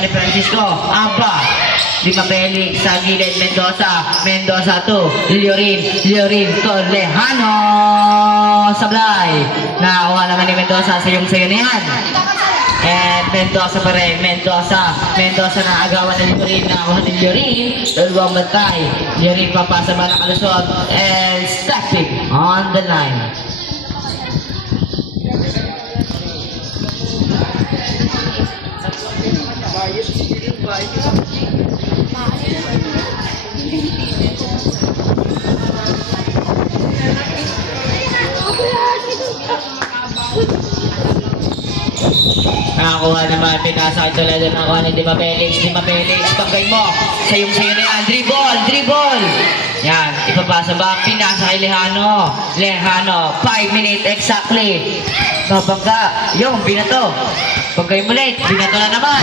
ni Francisco, Aba, Di Mapeli sa gilid, Mendoza to, Liorin to, Lejano, Sablay. Nakakuha naman ni Mendoza sa yung sayo na yan. And Mendoza pa rin, Mendoza na agawan ng Liorin, nakakuha ni Liorin, dalawang bantay. Liorin papasa ba ng kalusot, and stepping on the line. Nakakuha naman, pinasa kay Toledo, nakakuha ni Di Mapelix, pagkay mo, sayo na yan, dribble, yan, ipapasa ba, pinasa kay Lejano, 5 minutes exactly, babangga, yung, binato, pagkay mo late, binato na naman,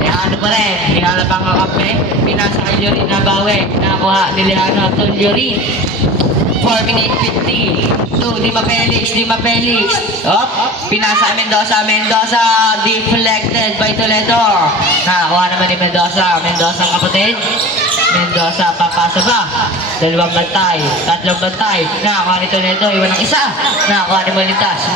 Lejano pa rin, hinalapang kakampi, pinasa kay Liorin, nabawi, nakakuha ni Lejano, to Liorin, 4 minutes 50 to Di Mapelix, pinasa Mendoza, deflected by Toledo. Nakakuha naman ni Mendoza ang kapatid. Mendoza, papasa ba? Tatlong bantay, nakakuha ni Toledo, iwan ang isa. Nakakuha ni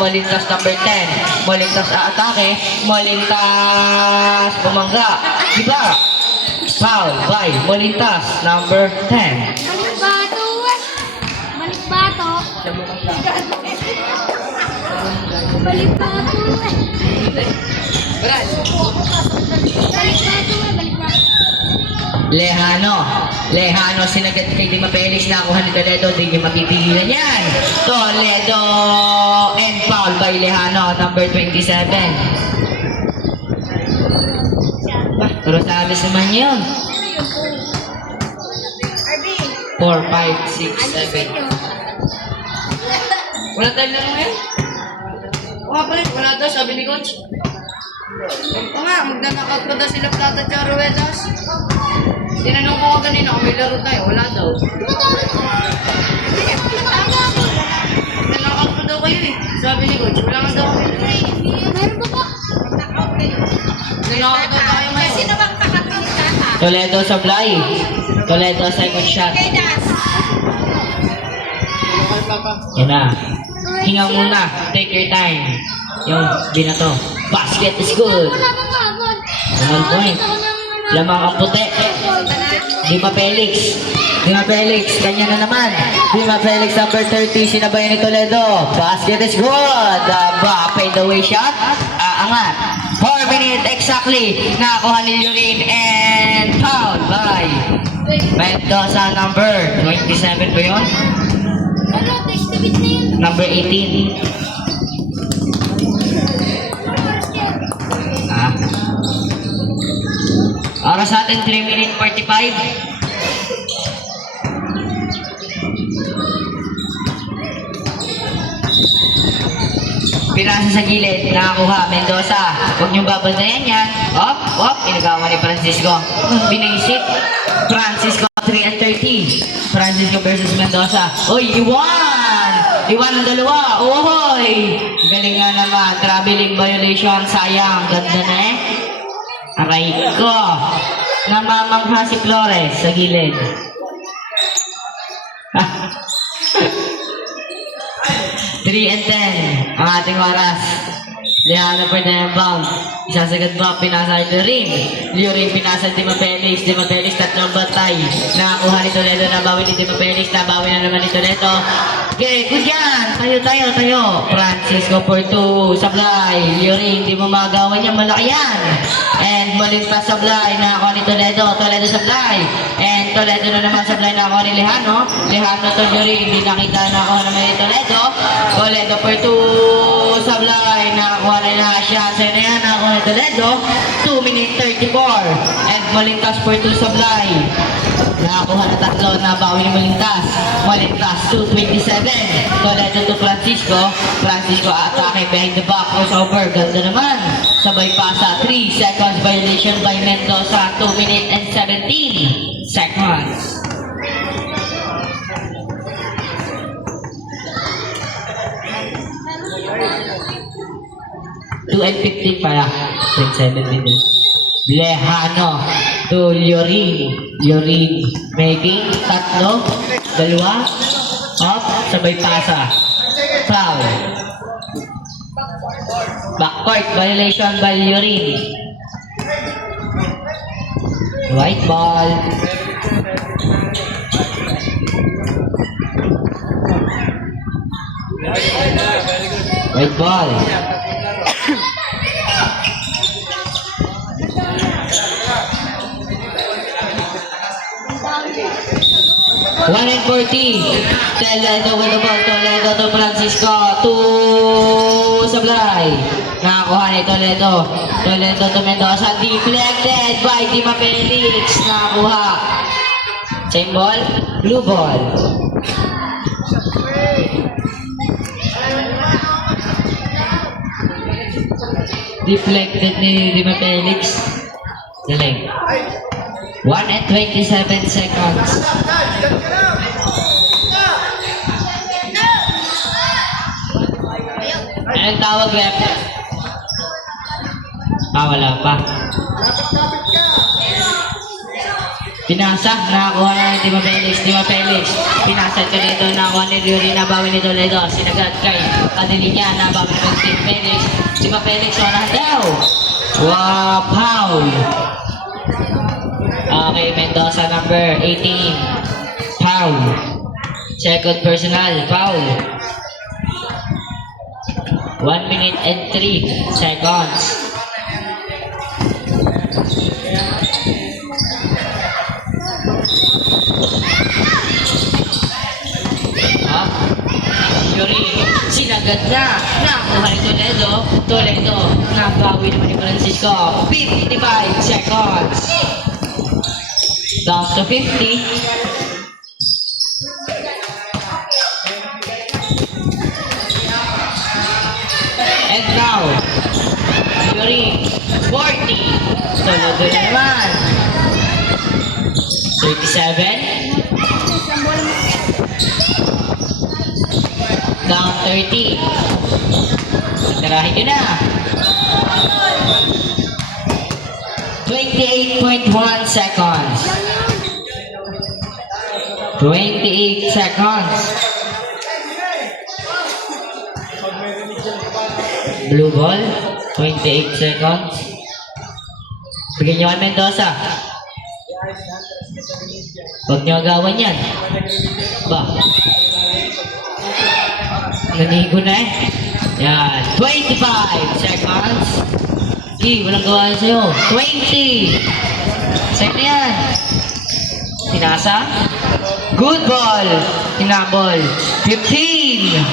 Molintas number 10. Molintas atake, Molintas bumangga. Diba? Foul by Molintas number 10. Lejano sinagat kay Di Mapelix, nakuha ni Toledo, di niya mapipigilan yan. Toledo and foul by Lejano number 27. Rosales naman yun. 4, 5, 6, 7. Wala tayo na ngayon? Wala daw, sabi ni Coach. Ito nga, magnanakot pa daw sila Plata at Ruedas. Tinanong ko ka kanina kung may laro tayo, wala daw. Magnanakot pa daw kayo eh. Sabi ni Coach, wala nga daw kami. Meron ba ba? Magnanakot daw tayo ngayon. Sino bang kakatulog ka? Toledo Sablay. Toledo second shot. Yan na. Hinga muna. Take your time. Yung binato. Basket is good. 1 point. Lamang ang puti. Di Mapelix. Kanya na naman. Di Mapelix number 30. Sinabayan ni Toledo. Basket is good. Fade away shot. Angat. 4 minutes exactly. Nakakuha ni Liorin. And foul by Mendoza number 27 ba yun? Number 18. Oras natin 3 minutes 45. Pinasa sa gilid, nakakuha, Mendoza. Huwag niyong babantayan yan. Inagawa ni Francisco. Binisit. Francisco 3 and 30. Francisco versus Mendoza. Iwan ang dalawa. Galing nga naman. Traveling violation. Sayang. Ganda na eh. Aray ko. Namamangha si Flores sa gilid. 3 and 10 ang ating oras. Lejano pa na yung bound. Isasagad ba? Pinasa kay Liorin pinasa Di Mapelix, tatlong batay. Nakakuha ni Toledo, nabawi ni Di Mapelix, nabawi na naman ni Toledo. Okay, good yan. Tayo. Francisco for 2. Sablay. Liorin, di mo magawa niya. Malaki yan. And Molintas Sablay. Nakakuha ni Toledo Sablay. And Toledo na naman Sablay. Nakakuha ni Lejano to Liorin. Hindi nakita. Nakakuha naman ni Toledo for 2. Sablay. Nakakuha na yung chance na yan. Nakakuha ni Toledo. 2 minutes 34. And Molintas for 2 Sablay. Nakakuha na tatlo, nabawi ni Molintas 2:27. Toledo to Francisco atake behind the back, crossover, ganda naman. Sabay pasa, 3 seconds violation by Mendoza, 2 minutes and 17 seconds. Two and 15 pala, 27 minutes. Lejano to Liorin. Liorin making tatlo, dalawa, up, sabay pasa. Foul. Backcourt violation by Liorin. White ball. White ball. One and 40. Toledo with the ball. Toledo to Francisco. To Sablay. Nakakuha ni Toledo. Toledo to Mendoza. Deflected by Dima Felix. Nakakuha. Same ball. Blue ball. Deflected ni Dima Felix. Galing. 1 and 27 seconds. Anong tawag, rep? Wala pa. Pinasa, nakakuha na ni Dima Felix. Dima Felix, pinasa ito nito, nakakuha ni Liorin, nabawi ni Toledo. Sinagad kay Kadilinya, nabawi ni Dima Felix. Dima Felix, wala daw. Wow, foul. Okay, Mendoza number 18. Foul. Second personal, foul. 1 minute and 3 seconds. Up. Yuri, sinagad na. Nakuha ni Toledo. Toledo, nabawi naman ni Francisco. 55 seconds. Down to 50. And now, Yuri, 40. Toledo na naman. 37. Down 30. Tarahin nyo na. 28.1 seconds. 28 seconds. Blue ball. 28 seconds. Bigyan nyo kay Mendoza. Huwag nyo agawan yan. Ba? Nanigo na eh. Yan. 25 seconds. Walang gawa sa'yo. 20. Set na yan. Pinasa. Good ball. Tinabol. 15.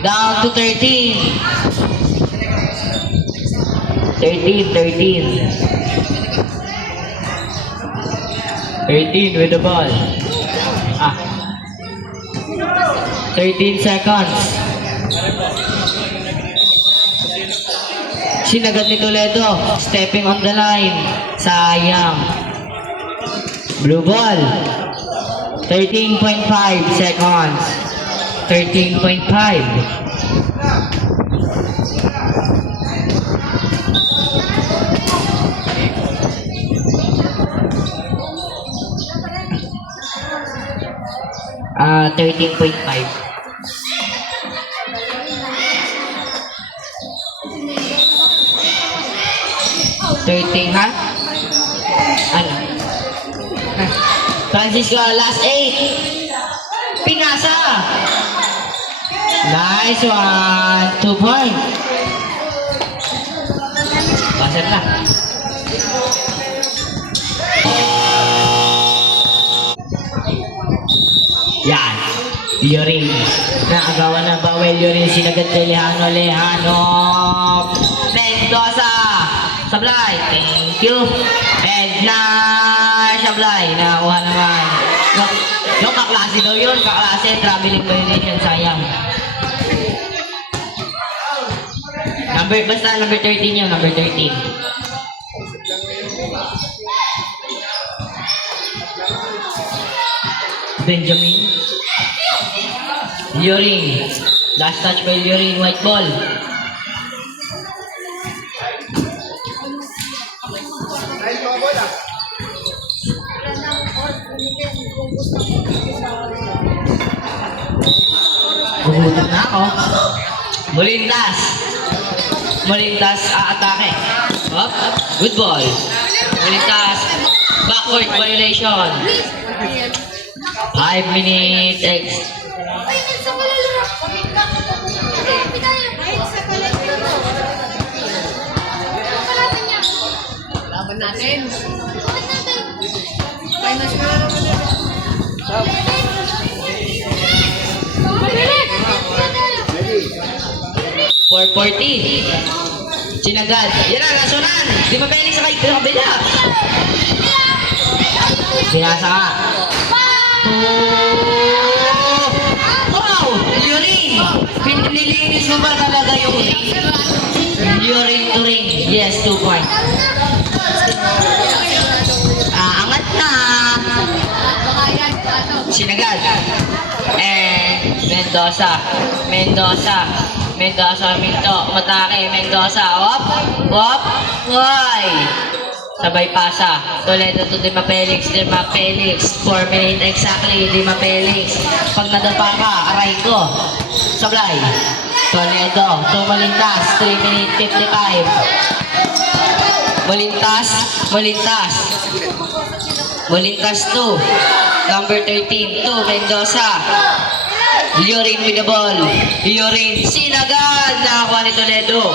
Down to 13. 13. 13 with the ball. 13 seconds. Sinagad ni Toledo. Stepping on the line. Sayang. Blue ball. 13.5 seconds. 13.5. Ah, 13.5. Ha? Ano? Francisco, last 8. Pinasa. Nice one. 2 point. Pasar na. Yan. Liorin. Naagawan na bawal Liorin. Sinagad kay Lejano. Mendoza. Sablay. Thank you. And na Sablay. Nakakuha naman. Yung kaklase daw yun. Kaklase. Traveling violation. Sayang. Basta number 13 yun. Number 13. Benjamin. Liorin. Last touch by Liorin. White ball. Gugutom na ako. Molintas. Molintas aatake. Up. Good ball. Molintas. Backward violation. 5 minute X. Ay, sa kalala. Ay, sa kalala. Kalaban niya. Laban natin. Bakit natin? Finals ko na naman yan. Mabilis! 440. Sinagad. Yan na, nasunan. Di ba pwede sa kabila? Sinasa ka. Wow! Urine! Nilinis mo ba talaga yung ring? Urine to ring. Yes, 2 points. Angat na. Sinagad. And Mendoza. Mendoza, Minto. Matake, Mendoza. Op. Why? Sabay pasa. Toledo to Dima Felix. 4 minutes exactly. Dima Felix. Pag nadapa ka, aray ko. Sablay. Toledo. Malintas. 3 minutes 55. Molintas 2. Number 13. 2. Mendoza. Urine with the ball. Urine. Sinagad. Nakakuha ni Toledo.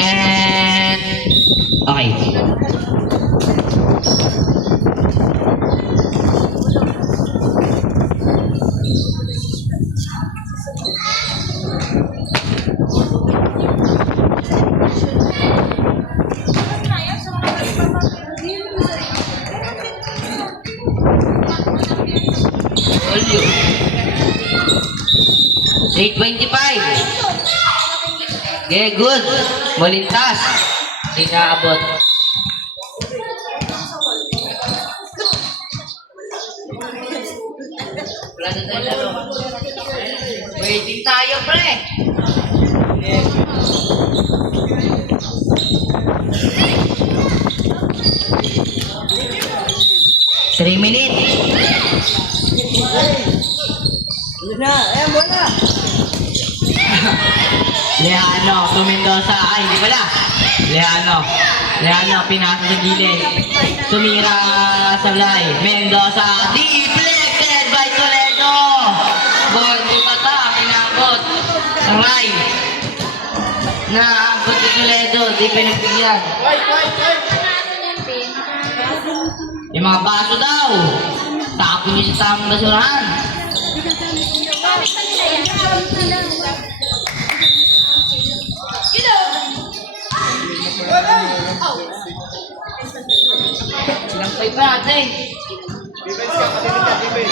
And okay. Olio. 8:25. Okay, good. Molintas. Hindi naabot. Wala na tayo laro. Waiting tayo, pre. Three minutes. Leano, to Mendoza. Ay, hindi pala. Leano, pinasa sa gilid. Tumira sa Blay. Mendoza, deflected by Toledo. Ball to Tata, pinabot. Aray. Naabot ni Toledo, di pinagbigyan. Yung mga baso daw. Tapon niyo sa tamang basurahan. Sinampay pa natin. Defense ka, katinig ka, defense.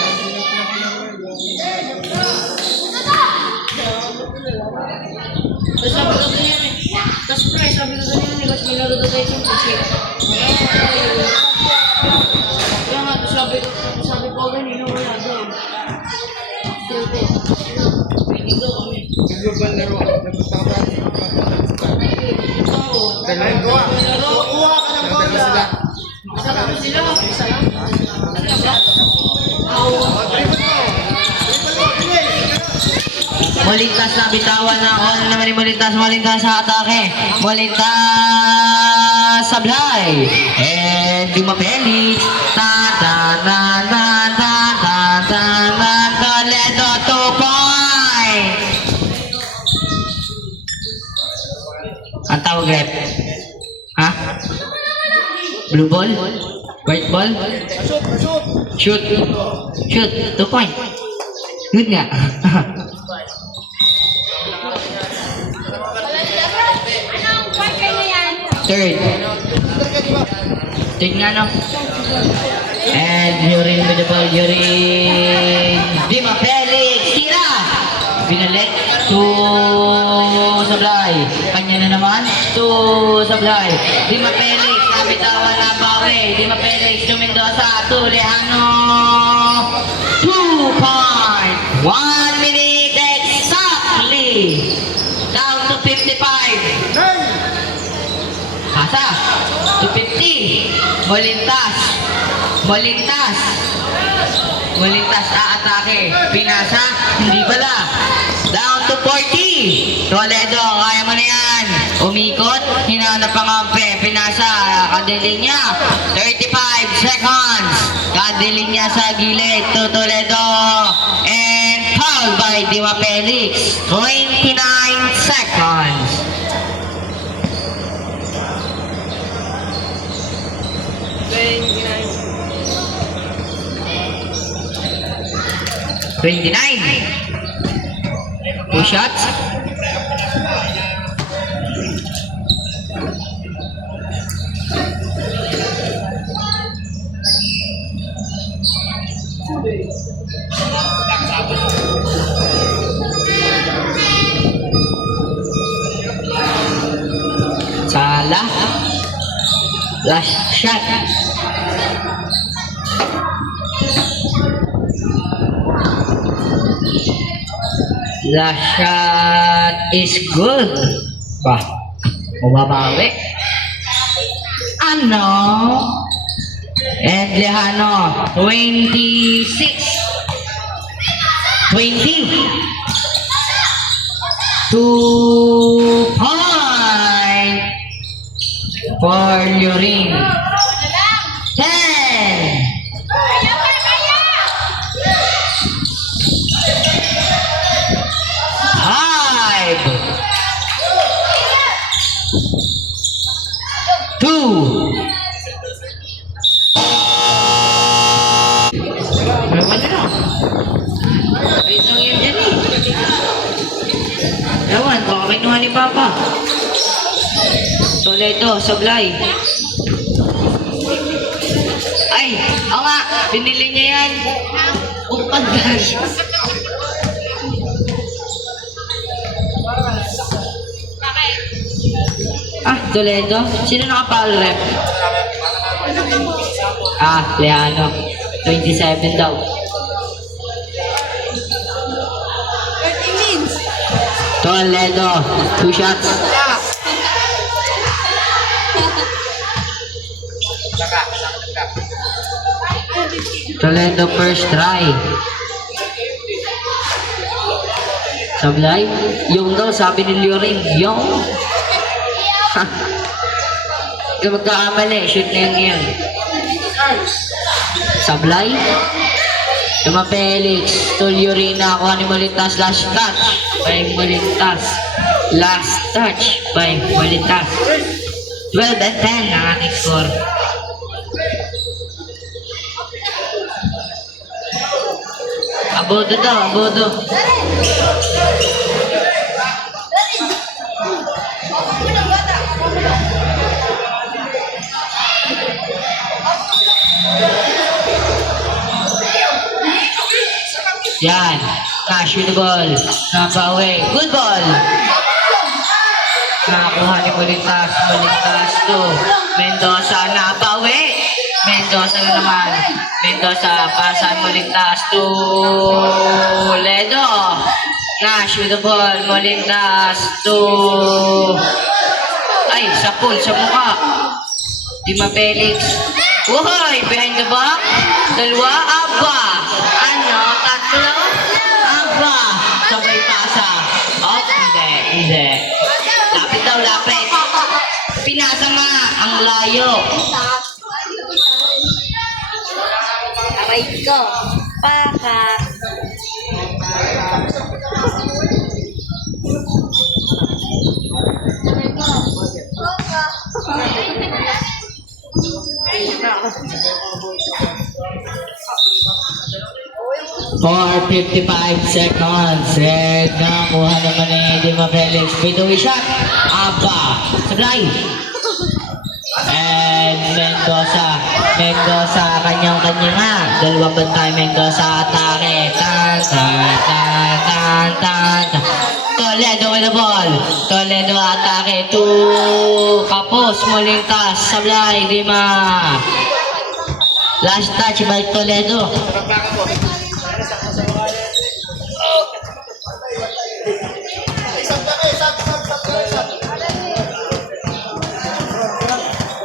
Tapos sabi ko ganyan eh. Tapos pre, sabi ko ganyan eh. Tapos nilaruto tayo sa pusi. Kaya nga, sabi ko ganyan, wala daw. Silpo. Waiting daw kami. Global laro. Nagpunta ka ba? Oo. Dalawa gawa. Kuha ka ng bola. Dalawa sila. Sabi sila. Dribble mo. Bilis. Molintas na bitawan na on naman ni Molintas sa atake. Molintas sablay. And Dima Felix. Toledo 2 point. Ang tawag rep? Ha? Blue ball? White ball? Shoot. 2 point. Good nga. Anong quarter na yan? Third nga no. And Urine with the ball. Urine. Dima Felix. Tira. Binalik. To Sablay. Kanya na naman. To Sablay. Dima Felix. Nabitawan na bawi. Dima Felix. To Mendoza. To Leano. 2 point. 1 minute exactly. Down to 55. Nine. Pasa. To 50. Molintas. Molintas. Molintas aatake. Pinasa. Hindi pala. Down to 40. Toledo, kaya mo na yan. Umikot. Hinanap ang kampe. Pinasa. Kadiling niya. 35 seconds. Kadiling niya sa gilid. To Toledo. And foul by Dima Felix. 29 seconds. Two shots. Salah. Last shot. Last shot is good. Bah, bumabawi. Ano? And Lejano, 26. 20. 2 point for Lurin. 10. Five. 2. Ewan na. Wait lang yan dyan eh. Ewan, baka kinuha ni Papa. Toledo, sablay. Ay, oo nga, binili niya yan. Upad guys. Ah, Toledo? Sino nakapal rep? Ah, Leano. 27 daw. 30 minutes. Toledo, 2 shots. Toledo first try. Sablay? Yung daw, sabi ni Lurin. Yung. Ha. Kung magkakamali, shoot na yun. Sablay? Tuma Felix. Lurin na ako ni Molintas. Last touch by Molintas. Last touch by Molintas. 12 and 10 ang ating score. Abodo daw, abodo. Yan. Cash with the ball. Napawi. Good ball. Nakakuha ni Molintas. Molintas to Mendoza. Napawi. Mendoza na naman. Mendoza. Pasan Molintas to Ledo. Nash with the ball. Molintas to... Ay, sa pool. Sa mukha. Dima Felix. Uhoy! Behind the back. Dalawa. Aba. Ano? Tatlo. Aba. Sabay pasa. Oh, hindi. Hindi. Lapit daw, lapit. Pinasa nga. Ang layo. Aray ko. Paka. For 55 seconds. And nakakuha naman ni Dima Felix. Fadeaway shot. Aba. Sablay. And Mendoza. Mendoza. Kanyang-kanya nga. Dalawang bantay. Mendoza atake. Tan, tan, tan, tan, tan, tan. Toledo with the ball. Toledo atake to Kapos. Molintas. Sablay. Dima. Last touch by Toledo.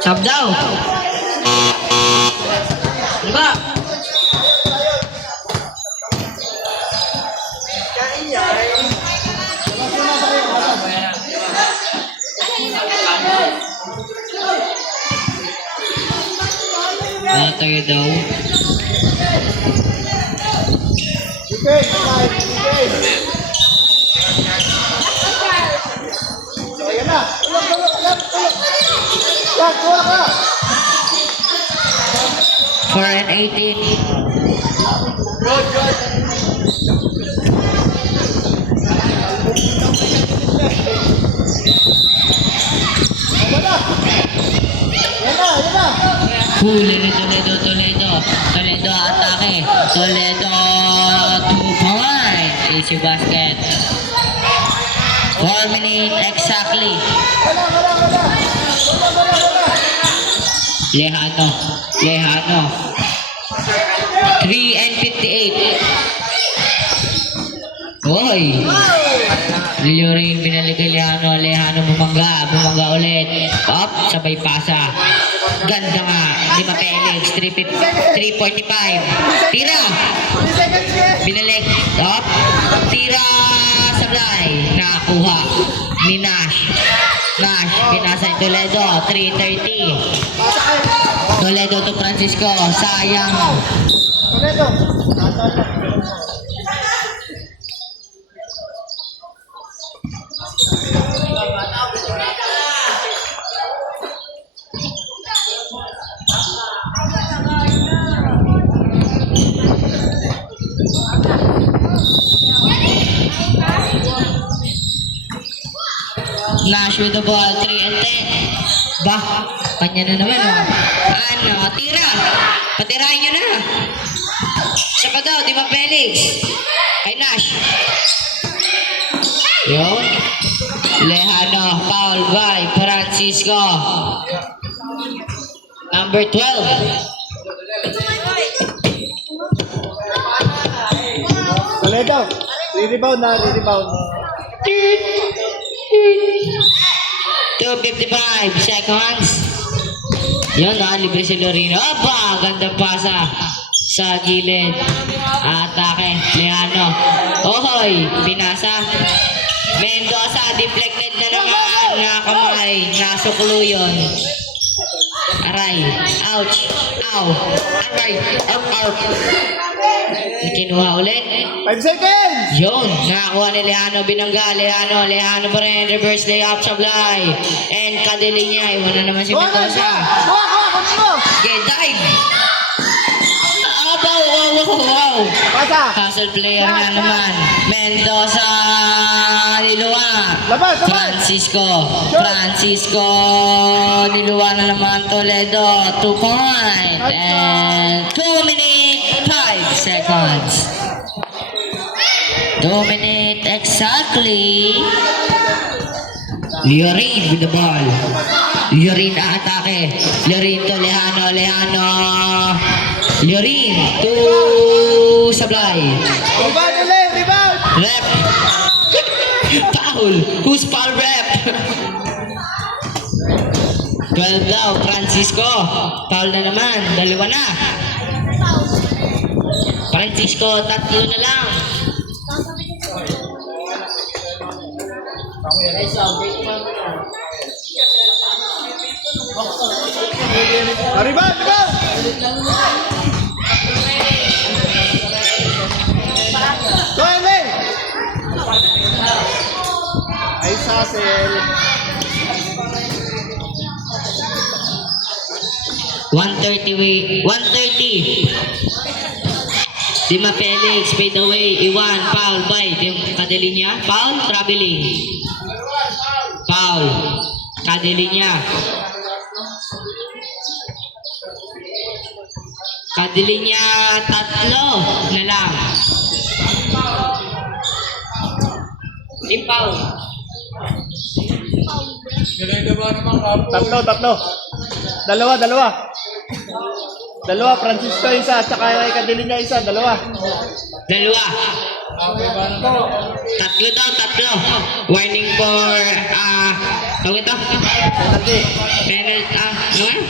Sub daw. Diba? Tayo daw. Defense, side, defense. So, ayan na. Tulog. Yan, kuha ka. 4 and 18. Good. Tama na. Yan na. Toledo atake. Toledo 2 point. Easy basket. 4 minutes exactly. Wala. Lejano. 3 and 58. Hoy! Liorin, binalik kay Lejano bumangga ulit. Up, sabay pasa. Ganda nga, di ba Felix? 3:45. Tira! 3 seconds left. Binalik. Up, tira, sablay. Nakakuha ni Nash. Pinasa ni Toledo. 3:30. Toledo to Francisco. Sayang. Toledo. Nash with the ball, 3 and 10. Bah, kanya na naman. Tira. Patirahin nyo na. Siya pa daw, di ba Felix? Kay Nash. Yun. Lejano, foul by Francisco. Number 12. Toledo. Re-rebound. 2:55 seconds. Yun libre si Lorino. Aba, gandang pasa sa gilid. Atake, Lejano. Ohoy, pinasa. Mendoza, deflected na naman. Nakamay, nasuklo yun. Aray, ouch, ow, aray, out. Kinuha ulit. 5 seconds. Yun, nakakuha ni Lejano, binangga, Lejano pa rin, reverse layup, sablay. And kadili niya, iwan na naman si Mendoza. Kuha. Okay, dive. Wow. Pasa. Hustle player nga naman. Mendoza, niluwa. Labas. Francisco, niluwa na naman Toledo, 2 point. And 2 minutes, 5 seconds. 2 minutes exactly. Liorin with the ball. Liorin atake. Liorin to Lejano. Liorin to Sablay. Rebound. Rep. Foul. Who's foul rep? 12 daw. Francisco. Foul na naman. 2 na. Francisco, 3 na lang. Rebound. Go ahead. Ay, Sasel. 130. Dima Felix, fade away, Iwan, foul by, Kadelinya, foul, traveling. Foul, Kadelinya. Kadelinya, 3 na lang. Team foul. Tatlo. Dalawa, Francisco isa, at saka kay Kadilinya isa, 2. 2. 3 daw. Warning for, tawag ito? Penalty. Penalty, ano nga?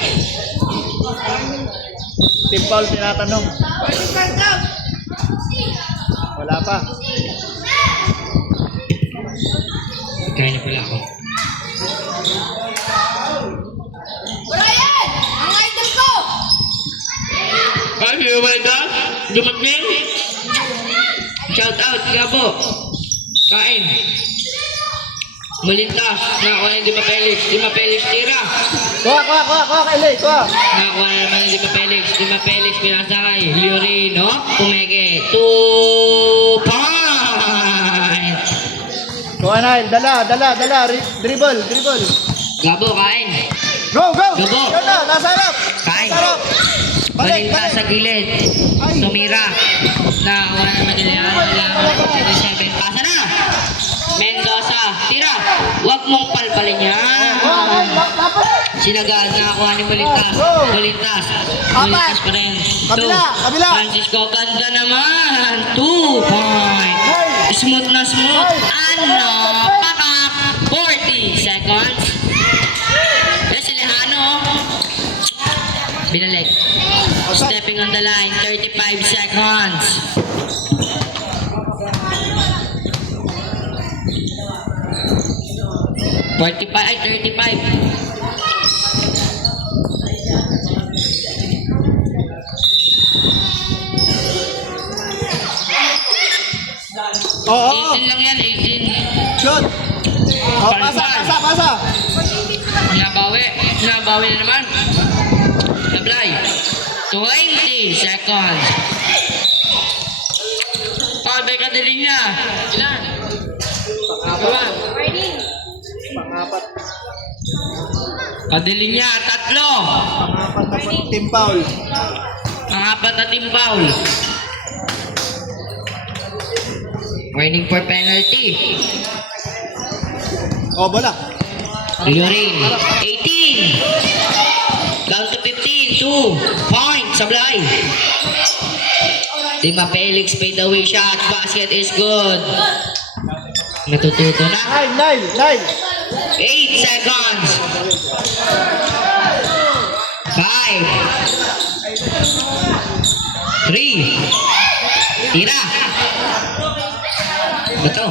Team foul tinatanong. Wala pa. Kaya na pala ako. Brian! Ang idol ko! Ay, welcome. Dumating. Shout out, Gabo. Kain. Malintas. Nakakuha na yung Di Mapelis, tira. Kuha, Kailay, kuha. Nakakuha na naman yung Di Mapelis, pinasakay. Liorino, pumeke. 2 points. Kuha na, dala. Dribble. Gabo, kain. Go! Gabo. Yan na, nasa harap. Kain. Nasa harap. Malintas sa gilid. Ay. Tumira. Nakakuha na naman nila yan. 7. Pasa na. Mendoza, tira. Huwag mong palpalin yan. Sinagad, nakakuha ni Malintas. Malintas pa rin. Kabila. Francisco, ganda naman. 2 point. Smooth na smooth. Ano? Pakak. 40 seconds. Yes, Lejano. Binalik. Stepping on the line. 35 seconds. Ay, 35. Oo. 18 lang yan, 18. Shoot. Oh, pasa. Nabawi na naman. Sablay. 20 seconds. Pabay ka diling niya. Ilan? Gawa. Pangapat. Kadiling niya, 3. Pangapat na team foul. Pangapat na team foul. Warning for penalty. Oh, bola. Liorin, 18. Down to 15. 2 points. Sablay. Di Mapelis fade away shot. Basket is good. Natututo na. 9. 8 seconds. 5. 3. Tira. Bato.